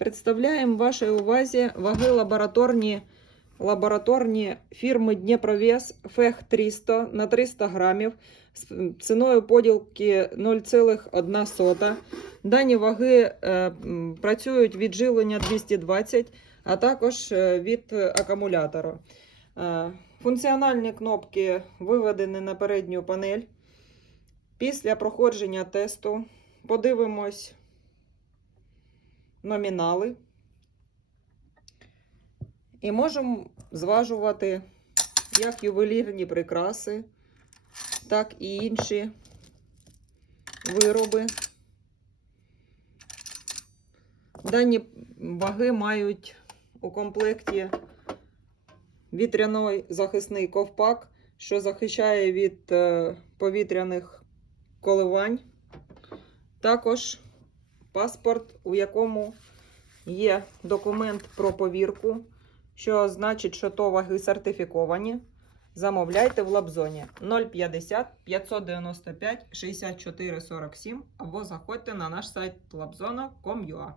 Представляємо вашій увазі ваги лабораторні, лабораторні фірми Дніпровес ФЕХ 300 на 300 грамів з ціною поділки 0,1. Дані ваги е, працюють від жилення 220, а також е, від акумулятора. Е, Функціональні кнопки виведені на передню панель. Після проходження тесту подивимось номінали. І можемо зважувати як ювелірні прикраси, так і інші вироби. Дані ваги мають у комплекті вітряний захисний ковпак, що захищає від е, повітряних коливань. Також паспорт, у якому є документ про повірку, що значить, що то ваги сертифіковані. Замовляйте в Лабзоні 050 595 64 47 або заходьте на наш сайт labzona.com.ua